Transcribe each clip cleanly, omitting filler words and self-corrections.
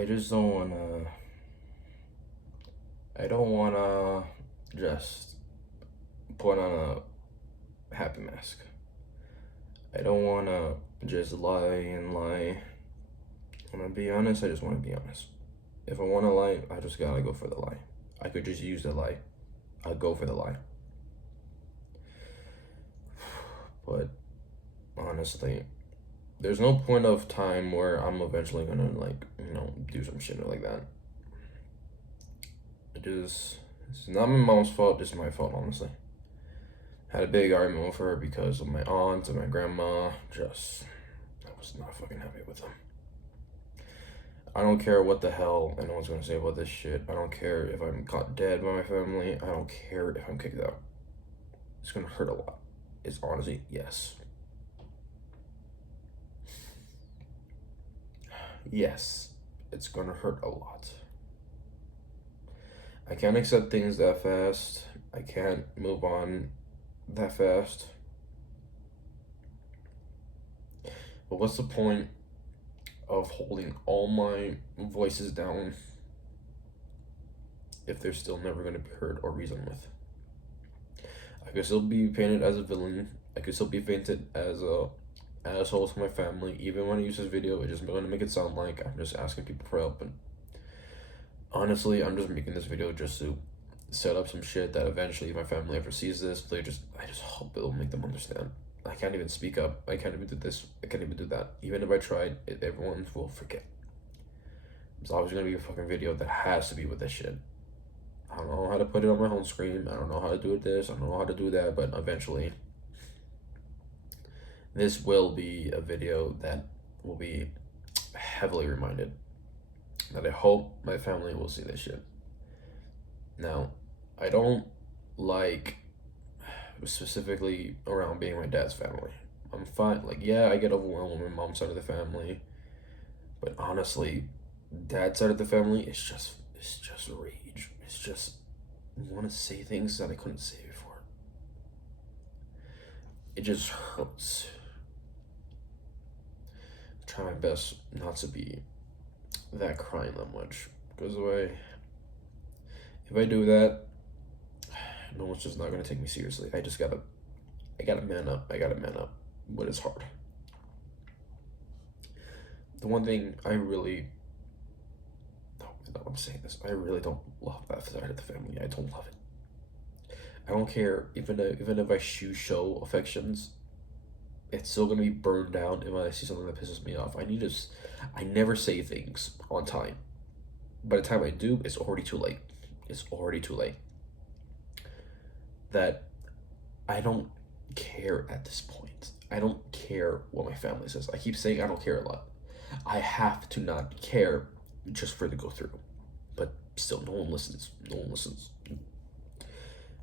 I just don't wanna. I don't wanna just put on a happy mask. I don't wanna just lie and lie. When I be honest, I just wanna be honest. If I wanna lie, I just gotta go for the lie. I could just use the lie. I'll go for the lie. But honestly, there's no point of time where I'm eventually gonna do some shit like that. It's not my mom's fault, it's my fault, honestly. Had a big argument with her because of my aunt and my grandma. I was not fucking happy with them. I don't care what the hell anyone's gonna say about this shit. I don't care if I'm caught dead by my family. I don't care if I'm kicked out. It's gonna hurt a lot. It's honestly, yes. Yes, it's gonna hurt a lot. I can't accept things that fast. I can't move on that fast. But what's the point of holding all my voices down if they're still never going to be heard or reasoned with? I could still be painted as a villain. I could still be painted as a asshole to my family. Even when I use this video, it's just going to make it sound like I'm just asking people for help. And honestly, I'm just making this video just to set up some shit that eventually, if my family ever sees this, I just hope it'll make them understand. I can't even speak up. I can't even do this. I can't even do that. Even if I tried, everyone will forget. It's always gonna be a fucking video that has to be with this shit. I don't know how to put it on my home screen. I don't know how to do this. I don't know how to do that. But eventually, this will be a video that will be heavily reminded. That I hope my family will see this shit. Now, I don't like specifically around being my dad's family. I'm fine. Like, yeah, I get overwhelmed with my mom's side of the family, but honestly, dad's side of the family is just rage. It's just I want to say things that I couldn't say before. It just hurts. I try my best not to be that crying that much because if I do that, no one's just not gonna take me seriously. I gotta man up. I gotta man up, but it's hard. The one thing I really, I'm saying this, I really don't love that side of the family. I don't love it. I don't care even if I show affections, it's still gonna be burned down if I see something that pisses me off. I never say things on time. By the time I do, it's already too late. It's already too late. That I don't care at this point. I don't care what my family says. I keep saying I don't care a lot. I have to not care just for it to go through. But still, no one listens. No one listens.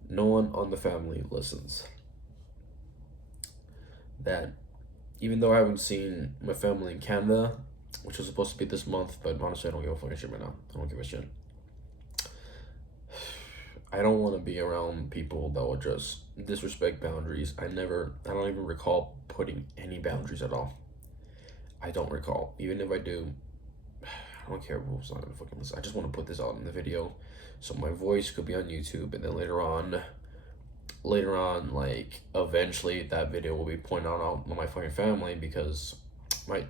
No one on the family listens. That even though I haven't seen my family in Canada, which was supposed to be this month, but honestly, I don't give a fucking shit right now. I don't give a shit. I don't want to be around people that will just disrespect boundaries. I don't even recall putting any boundaries at all. I don't recall. Even if I do, I don't care who's not gonna fucking listen. I just want to put this out in the video so my voice could be on YouTube, and then later on, like eventually that video will be pointed out on my fucking family because my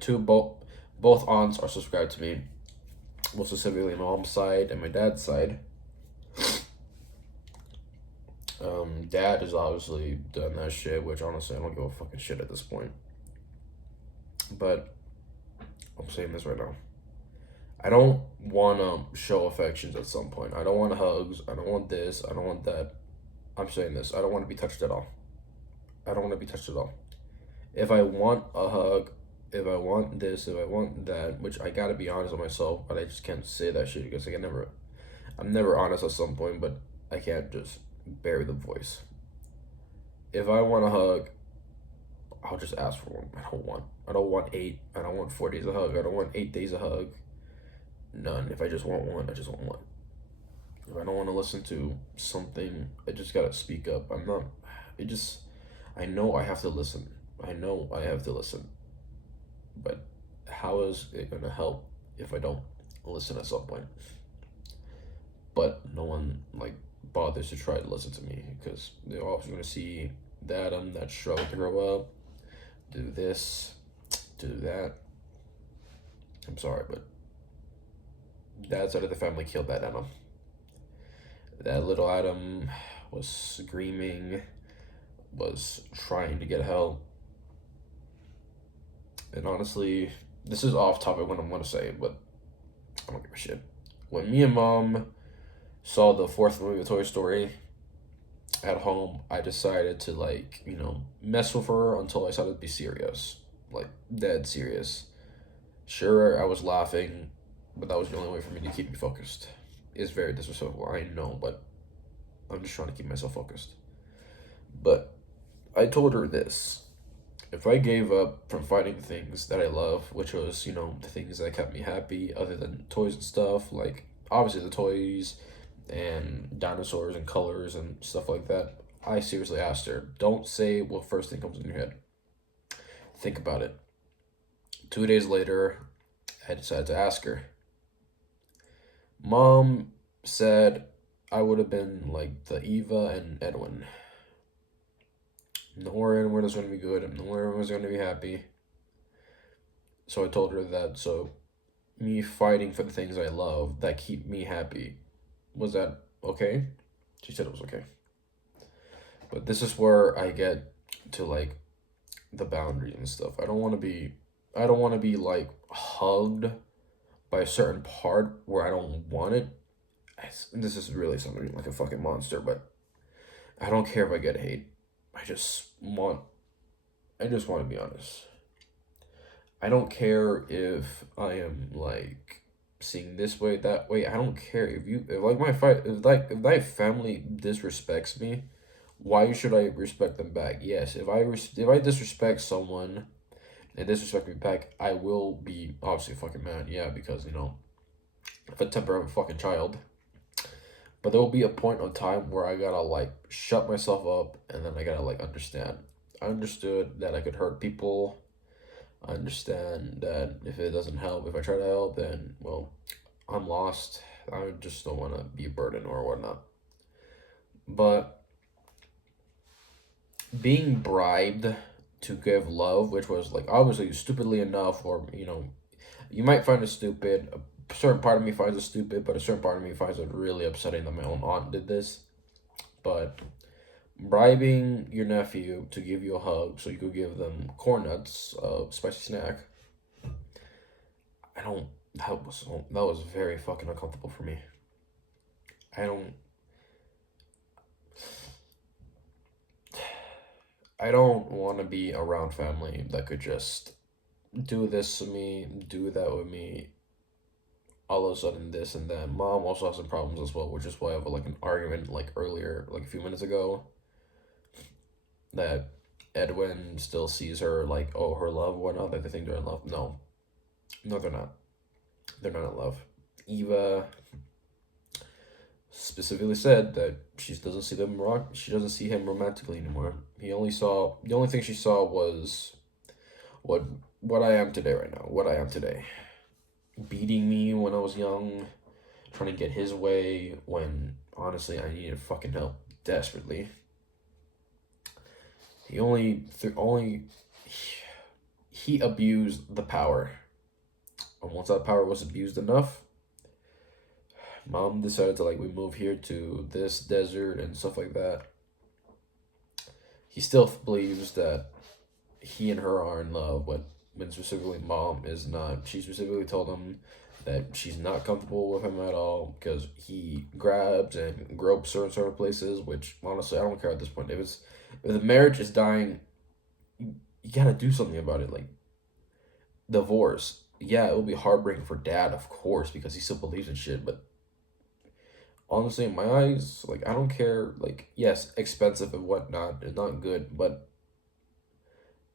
both aunts are subscribed to me, most specifically my mom's side and my dad's side. Dad has obviously done that shit, which honestly I don't give a fucking shit at this point. But I'm saying this right now. I don't want to show affections at some point. I don't want hugs. I don't want this. I don't want that. I'm saying this. I don't want to be touched at all. I don't want to be touched at all. If I want a hug, if I want this, if I want that, which I gotta be honest with myself, but I just can't say that shit because I'm never honest at some point, but I can't just bury the voice. If I want a hug, I'll just ask for one. I don't want 8. I don't want 4 days of hug. I don't want 8 days of hug. None. If I just want one, I just want one. If I don't want to listen to something, I just gotta speak up. I know I have to listen. But how is it gonna help if I don't listen at some point. But no one like bothers to try to listen to me because they're always going to see that I'm that struggle to grow up, do this, do that. I'm sorry, but that side of the family killed that Emma. That little Adam was screaming, was trying to get help. And honestly, this is off topic when I'm going to say it, but I don't give a shit. When me and mom saw the fourth movie of Toy Story at home, I decided to, like, mess with her until I started to be serious. Like, dead serious. Sure, I was laughing, but that was the only way for me to keep me focused. It's very disrespectful, I know, but I'm just trying to keep myself focused. But I told her this. If I gave up from fighting things that I love, which was, the things that kept me happy, other than toys and stuff, like, obviously the toys and dinosaurs and colors and stuff like that, I seriously asked her, don't say what first thing comes in your head. Think about it. 2 days later, I decided to ask her. Mom said I would have been like the Eva and Edwin. Nowhere in was going to be good. Nowhere was going to be happy. So I told her that. So me fighting for the things I love that keep me happy, was that okay? She said it was okay. But this is where I get to like the boundaries and stuff. I don't want to be like hugged by a certain part where I don't want it. This is really something like a fucking monster, but I don't care if I get hate. I just want to be honest. I don't care if I am like seeing this way, that way. I don't care if like if my family disrespects me, why should I respect them back? Yes, if I disrespect someone and disrespect me back, I will be obviously fucking mad. Yeah, because if I temper I'm a fucking child. But there will be a point of time where I gotta like shut myself up and then I gotta like understand. I understood that I could hurt people. I understand that if it doesn't help, if I try to help, then well, I'm lost. I just don't want to be a burden or whatnot. But being bribed to give love, which was like obviously stupidly enough, or you might find it stupid. A certain part of me finds it stupid, but a certain part of me finds it really upsetting that my own aunt did this. But bribing your nephew to give you a hug so you could give them corn nuts, a spicy snack. That was very fucking uncomfortable for me. I don't want to be around family that could just do this to me, do that with me, all of a sudden this and that. Mom also has some problems as well, which is why I have like an argument like earlier, like a few minutes ago, that Edwin still sees her like, oh, her love, whatnot, that they think they're in love. No. No, they're not. They're not in love. Eva specifically said that she doesn't see him romantically anymore. The only thing she saw was what I am today right now. What I am today. Beating me when I was young, trying to get his way when honestly I needed fucking help desperately. He abused the power. And once that power was abused enough, Mom decided to like we move here to this desert and stuff like that. He still believes that he and her are in love, but when specifically Mom is not. She specifically told him that she's not comfortable with him at all because he grabs and gropes her in certain places, which honestly I don't care at this point. If the marriage is dying, you gotta do something about it. Like divorce. Yeah, it will be heartbreaking for Dad, of course, because he still believes in shit, but honestly, in my eyes, like, I don't care, like, yes, expensive and whatnot, it's not good, but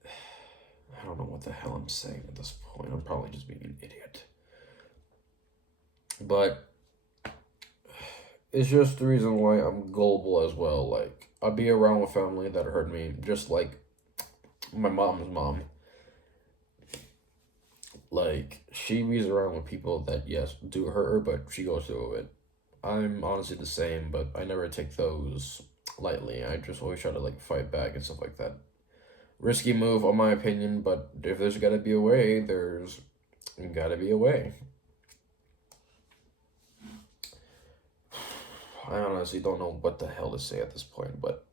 I don't know what the hell I'm saying at this point. I'm probably just being an idiot. But it's just the reason why I'm gullible as well. Like, I'll be around with family that hurt me, just like my mom's mom. Like, she be around with people that, yes, do hurt her, but she goes through it. I'm honestly the same, but I never take those lightly. I just always try to, like, fight back and stuff like that. Risky move, on my opinion, but if there's gotta be a way, there's gotta be a way. I honestly don't know what the hell to say at this point, but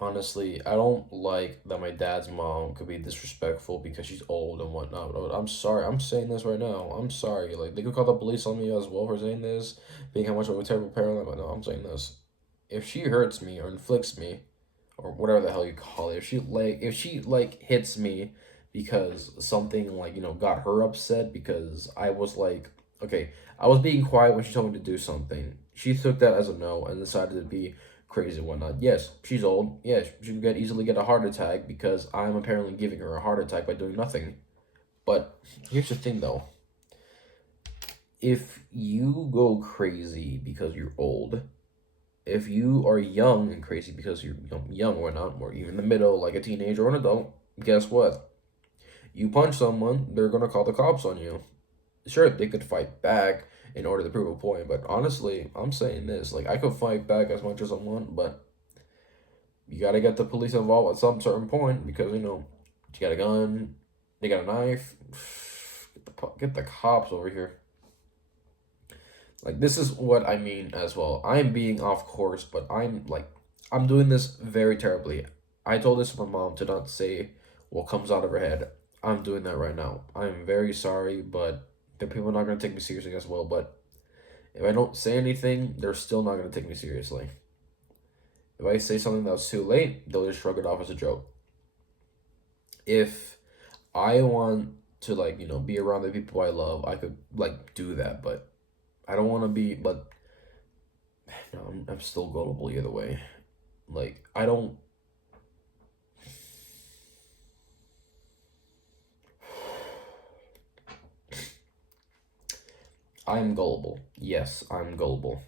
honestly, I don't like that my dad's mom could be disrespectful because she's old and whatnot. I'm sorry. I'm saying this right now. I'm sorry. Like, they could call the police on me as well for saying this, being how much of a terrible parent I am. No, I'm saying this. If she hurts me or inflicts me, or whatever the hell you call it, if she hits me because something, like, got her upset because I was like, okay, I was being quiet when she told me to do something. She took that as a no and decided to be crazy and whatnot. Yes, she's old. Yes, she could easily get a heart attack because I'm apparently giving her a heart attack by doing nothing. But here's the thing, though. If you go crazy because you're old, if you are young and crazy because you're young or not, or even in the middle, like a teenager or an adult, guess what? You punch someone, they're gonna call the cops on you. Sure, they could fight back in order to prove a point, but honestly, I'm saying this, like, I could fight back as much as I want, but you gotta get the police involved at some certain point because, you got a gun, they got a knife. Get the cops over here. Like, this is what I mean as well. I'm being off course, but I'm doing this very terribly. I told this to my mom to not say what comes out of her head. I'm doing that right now. I'm very sorry, but the people are not going to take me seriously as well. But if I don't say anything, they're still not going to take me seriously. If I say something that's too late, they'll just shrug it off as a joke. If I want to, like, be around the people I love, I could, like, do that, but I don't want to be, but no, I'm still gullible either way. Like, I'm gullible. Yes, I'm gullible.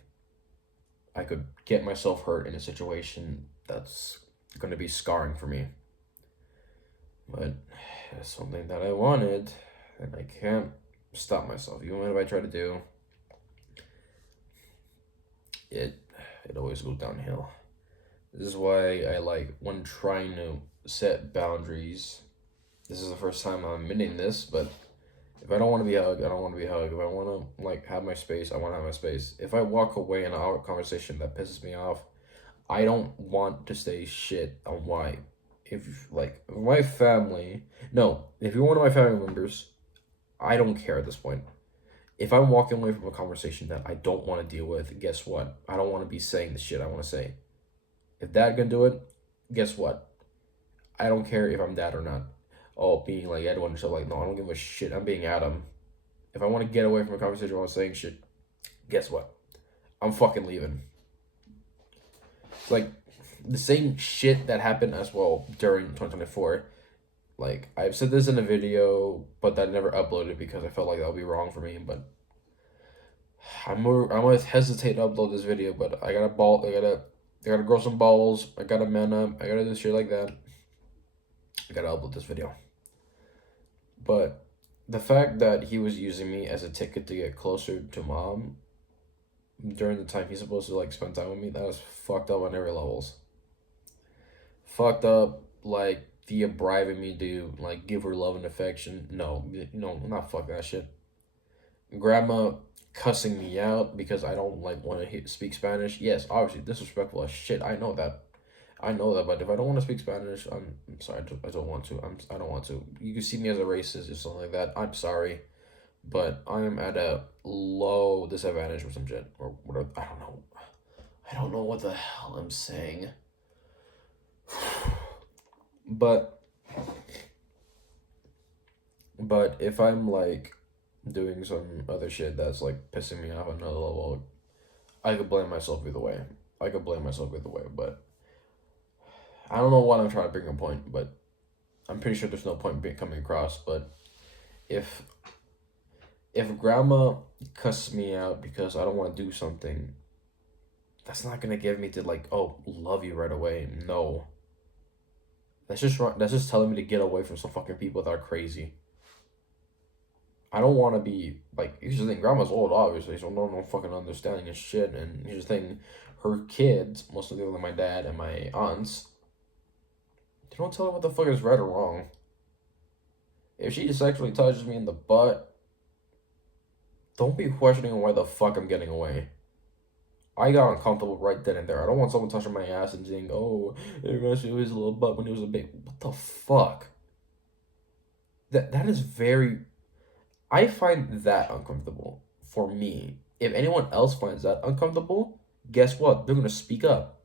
I could get myself hurt in a situation that's going to be scarring for me. But it's something that I wanted, and I can't stop myself. Even if I try to do, it always goes downhill. This is why I like, when trying to set boundaries. This is the first time I'm admitting this, but if I don't want to be hugged, I don't want to be hugged. If I want to, like, have my space, I want to have my space. If I walk away in a conversation that pisses me off, I don't want to say shit on why. If, like, my family, no, if you're one of my family members, I don't care at this point. If I'm walking away from a conversation that I don't want to deal with, guess what? I don't want to be saying the shit I want to say. If dad can do it, guess what? I don't care if I'm dad or not. Oh, being like Edwin and stuff, like, no, I don't give a shit. I'm being Adam. If I want to get away from a conversation while saying shit, guess what? I'm fucking leaving. Like, the same shit that happened as well during 2024. Like, I've said this in a video, but I never uploaded because I felt like that would be wrong for me. But I'm gonna hesitate to upload this video, but I gotta grow some balls. I gotta man up. I gotta do shit like that. I gotta upload this video. But the fact that he was using me as a ticket to get closer to mom during the time he's supposed to, like, spend time with me, that was fucked up on every levels. Fucked up, like, via bribing me to, like, give her love and affection. No, not fuck that shit. Grandma cussing me out because I don't, like, want to speak Spanish. Yes, obviously disrespectful as shit. I know that. But if I don't want to speak Spanish, I'm sorry. I don't want to. I don't want to. You can see me as a racist or something like that. I'm sorry, but I am at a low disadvantage or some shit or whatever. I don't know. I don't know what the hell I'm saying. But if I'm, like, doing some other shit that's, like, pissing me off on another level, I could blame myself either way. But I don't know what I'm trying to bring a point, but I'm pretty sure there's no point coming across. But if grandma cusses me out because I don't want to do something, that's not gonna give me to, like, oh, love you right away. No. That's just telling me to get away from some fucking people that are crazy. I don't want to be like. Here's the thing: grandma's old, obviously, so no fucking understanding and shit. And here's the thing: her kids, mostly my dad and my aunts, they don't tell her what the fuck is right or wrong. If she sexually touches me in the butt, don't be questioning why the fuck I'm getting away. I got uncomfortable right then and there. I don't want someone touching my ass and saying, "Oh, it reminds me of his little butt when he was a baby." What the fuck? That is very. I find that uncomfortable for me. If anyone else finds that uncomfortable, guess what? They're gonna speak up.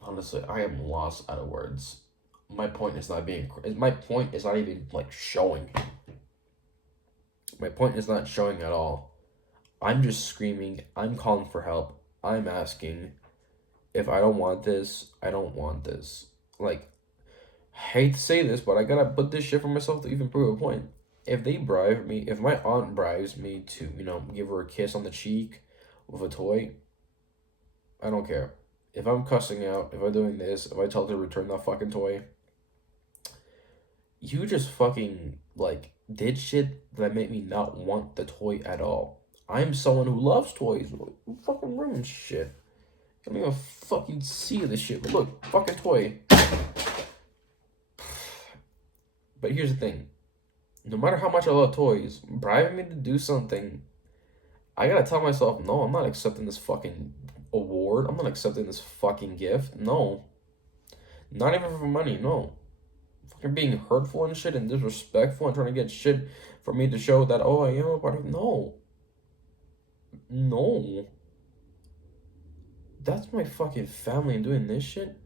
Honestly, I am lost out of words. My point is not being. My point is not even like showing. My point is not showing at all. I'm just screaming. I'm calling for help. I'm asking. If I don't want this, I don't want this. Like, I hate to say this, but I gotta put this shit for myself to even prove a point. If they bribe me, if my aunt bribes me to, give her a kiss on the cheek with a toy, I don't care. If I'm cussing out, if I'm doing this, if I tell her to return that fucking toy, you just fucking, like, did shit that made me not want the toy at all. I'm someone who loves toys. Who fucking ruins shit? I don't even fucking see this shit. But look, fucking toy. But here's the thing. No matter how much I love toys, bribing me to do something, I gotta tell myself, no, I'm not accepting this fucking award. I'm not accepting this fucking gift. No. Not even for money, no. Fucking being hurtful and shit and disrespectful and trying to get shit for me to show that, oh, I am a part of. No. No. That's my fucking family and doing this shit.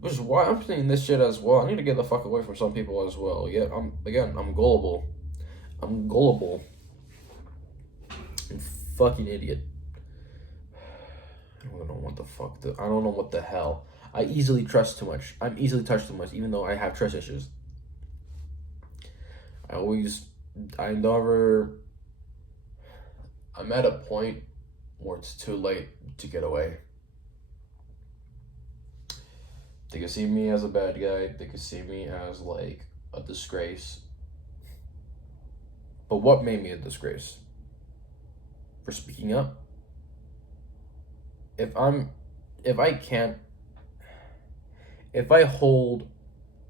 Which is why I'm saying this shit as well. I need to get the fuck away from some people as well. Yeah, I'm gullible. I'm gullible. I'm fucking idiot. I don't know what the fuck. I don't know what the hell. I easily trust too much. I'm easily touched too much, even though I have trust issues. I'm at a point where it's too late to get away. They can see me as a bad guy. They can see me as, like, a disgrace. But what made me a disgrace? For speaking up? If I hold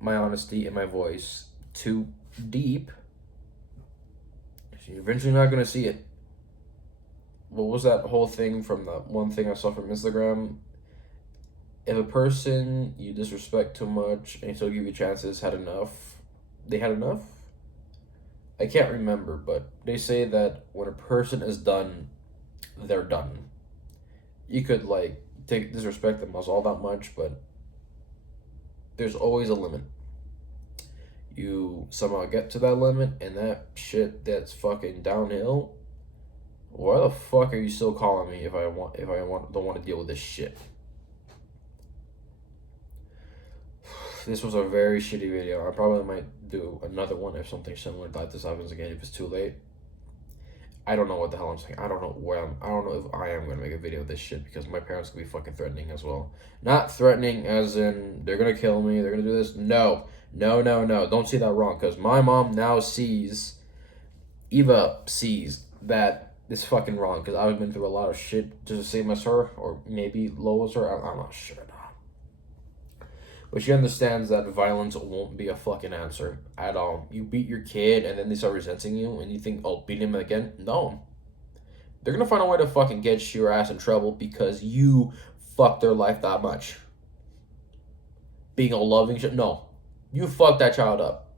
my honesty and my voice too deep, you're eventually not going to see it. What was that whole thing from the one thing I saw from Instagram? If a person you disrespect too much and still give you chances had enough, they had enough? I can't remember, but they say that when a person is done, they're done. You could, like, disrespect them all that much, but there's always a limit. You somehow get to that limit, and that shit that's fucking downhill. Why the fuck are you still calling me if I don't want to deal with this shit? This was a very shitty video. I probably might do another one if something similar like this happens again, if it's too late. I don't know what the hell I'm saying. I don't know if I am gonna make a video of this shit because my parents could be fucking threatening as well. Not threatening as in they're gonna kill me, they're gonna do this. No. Don't see that wrong, because my mom now Eva sees that it's fucking wrong, because I've been through a lot of shit just the same as her, or maybe low as her. I'm not sure. But she understands that violence won't be a fucking answer at all. You beat your kid and then they start resenting you and you think, oh, beat him again? No. They're gonna find a way to fucking get your ass in trouble because you fucked their life that much. Being a loving shit? No. You fucked that child up.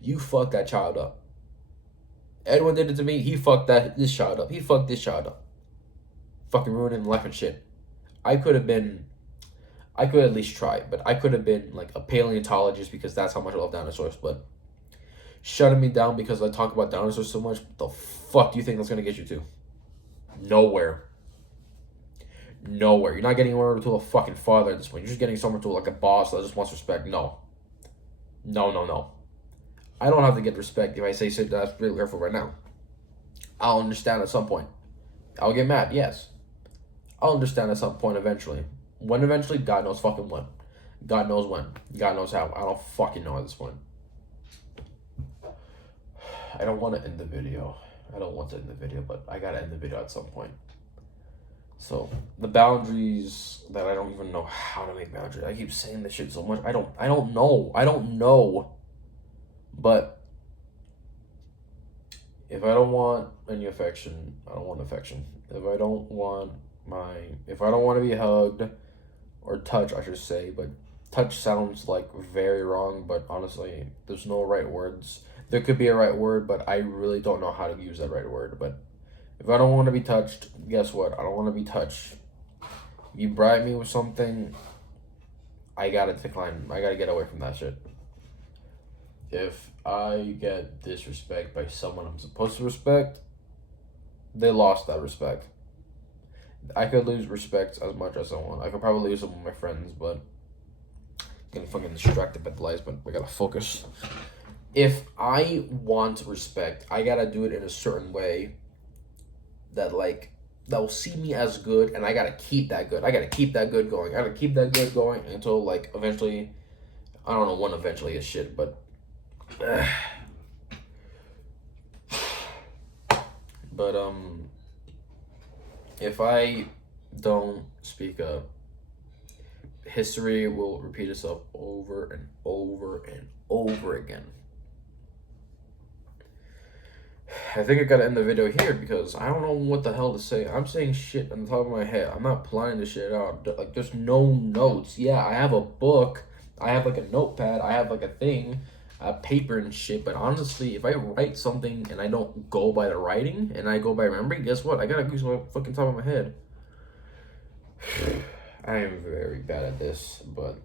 You fucked that child up. Edwin did it to me. He fucked this child up. He fucked this child up. Fucking ruining life and shit. I could at least try, but I could have been like a paleontologist because that's how much I love dinosaurs, but shutting me down because I talk about dinosaurs so much, what the fuck do you think that's going to get you to? Nowhere. You're not getting anywhere to a fucking father at this point. You're just getting somewhere to like a boss that just wants respect. No. I don't have to get respect if I say shit that's really hurtful right now. I'll understand at some point. I'll get mad, yes. I'll understand at some point eventually. When eventually? God knows fucking when. God knows when. God knows how. I don't fucking know at this point. I don't want to end the video. I don't want to end the video, but I gotta end the video at some point. So the boundaries that I don't even know how to make boundaries. I keep saying this shit so much. I don't know. But if I don't want any affection, I don't want affection. If I don't want to be hugged or touch, I should say, but touch sounds like very wrong, but honestly, there's no right words. There could be a right word, but I really don't know how to use that right word. But if I don't want to be touched, guess what? I don't want to be touched. You bribe me with something, I gotta decline. I gotta get away from that shit. If I get disrespect by someone I'm supposed to respect, they lost that respect. I could lose respect as much as I want. I could probably lose some of my friends, but I'm getting fucking distracted by the lights, but we gotta focus. If I want respect, I gotta do it in a certain way that will see me as good, and I gotta keep that good. I gotta keep that good going. I gotta keep that good going until eventually, I don't know when eventually is shit, but but if I don't speak up, history will repeat itself over and over and over again. I think I gotta end the video here because I don't know what the hell to say. I'm saying shit on the top of my head. I'm not planning this shit out. There's no notes. Yeah, I have a book. I have a notepad. I have a thing, paper and shit. But honestly, if I write something and I don't go by the writing and I go by memory, guess what? I gotta use my fucking top of my head. I am very bad at this, but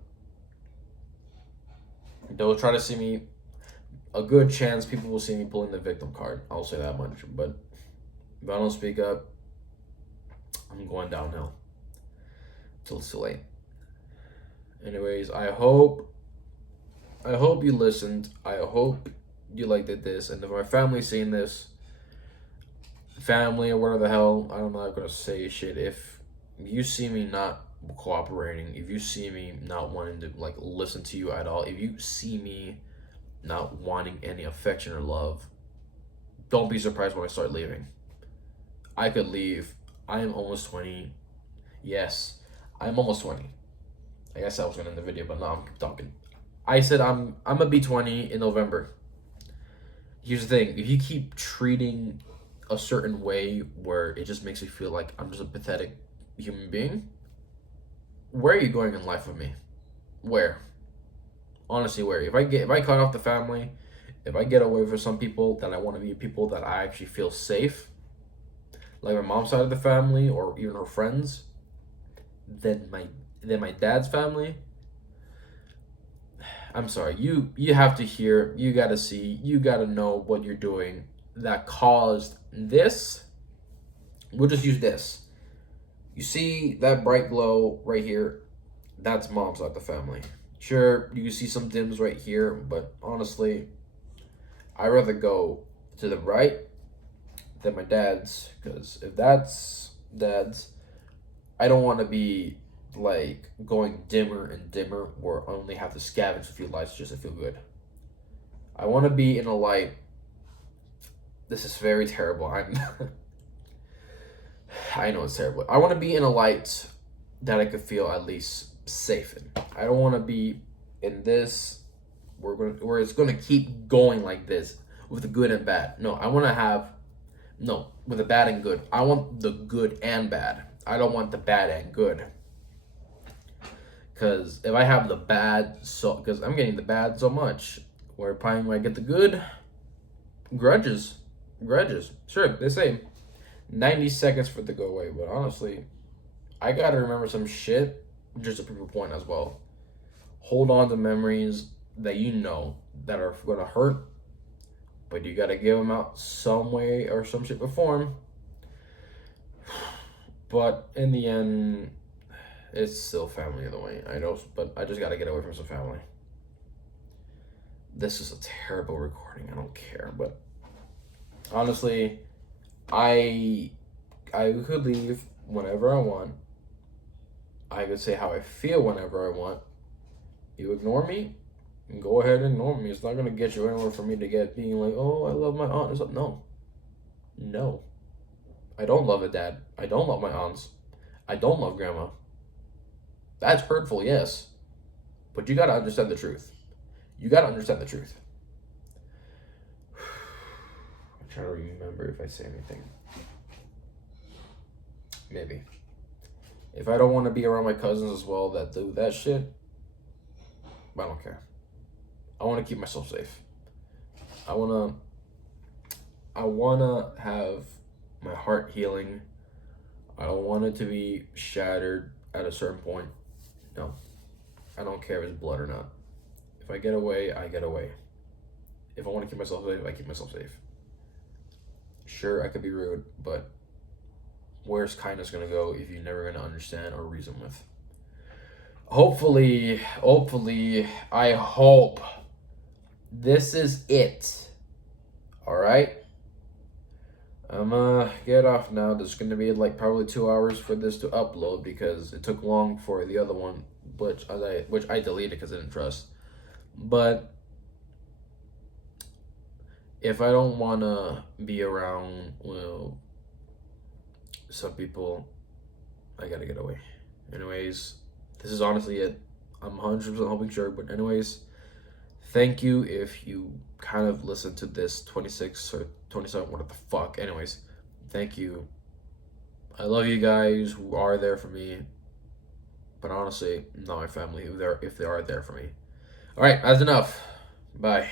they'll try to see me. A good chance people will see me pulling the victim card. I'll say that much. But if I don't speak up, I'm going downhill till it's too late. Anyways, I hope you listened. I hope you liked this. And if my family's seeing this, family or whatever the hell, I'm not gonna say shit. If you see me not cooperating, if you see me not wanting to listen to you at all, if you see me not wanting any affection or love, don't be surprised when I start leaving. I could leave. I am almost 20. Yes, I'm almost 20. I guess I was gonna end the video, but no, I'm talking. I said I'm gonna be 20 in November. Here's the thing: if you keep treating a certain way where it just makes me feel like I'm just a pathetic human being, where are you going in life with me? Where? Honestly, where? If I cut off the family, if I get away from some people that I want to be people that I actually feel safe, like my mom's side of the family or even her friends, then my dad's family. I'm sorry, you have to hear, you gotta see, you gotta know what you're doing that caused this. We'll just use this. You see that bright glow right here? That's mom's side of the family. Sure, you can see some dims right here, but honestly, I'd rather go to the right than my dad's, because if that's dad's, I don't want to be going dimmer and dimmer where I only have to scavenge a few lights just to feel good. I want to be in a light. This is very terrible. I know it's terrible. I want to be in a light that I could feel at least safe in. I don't want to be in this where it's gonna keep going like this with the good and bad. No, I want to have with the bad and good. I want the good and bad. I don't want the bad and good. Because if I have the bad, because I'm getting the bad so much, where probably when I get the good, grudges. Sure, they say 90 seconds for it to go away, but honestly, I gotta remember some shit just to prove a point as well. Hold on to memories that you know that are gonna hurt, but you gotta give them out some way or some shape or form. But in the end, it's still family either way. I know, but I just gotta get away from some family. This is a terrible recording. I don't care, but honestly, I could leave whenever I want. I could say how I feel whenever I want. You ignore me, go ahead and ignore me. It's not gonna get you anywhere for me to get being like, oh, I love my aunt. It's like, no, no, I don't love a dad. I don't love my aunts. I don't love grandma. That's hurtful, yes, but you gotta understand the truth. You gotta understand the truth. I'm trying to remember if I say anything. Maybe. If I don't want to be around my cousins as well that do that shit, I don't care. I want to keep myself safe. I wanna have my heart healing. I don't want it to be shattered at a certain point. No. I don't care if it's blood or not. If I get away, I get away. If I want to keep myself safe, I keep myself safe. Sure, I could be rude, but where's kindness gonna go if you're never gonna understand or reason with? Hopefully, I hope this is it. Alright? I'm gonna get off now. There's gonna be like probably 2 hours for this to upload because it took long for the other one, which I deleted because I didn't trust. But if I don't wanna be around, well, some people, I gotta get away. Anyways, this is honestly it. I'm 100% hoping sure, but anyways, thank you if you kind of listened to this 26 or 27, what the fuck. Anyways, thank you. I love you guys who are there for me, but honestly, not my family if they are there for me. All right, that's enough. Bye.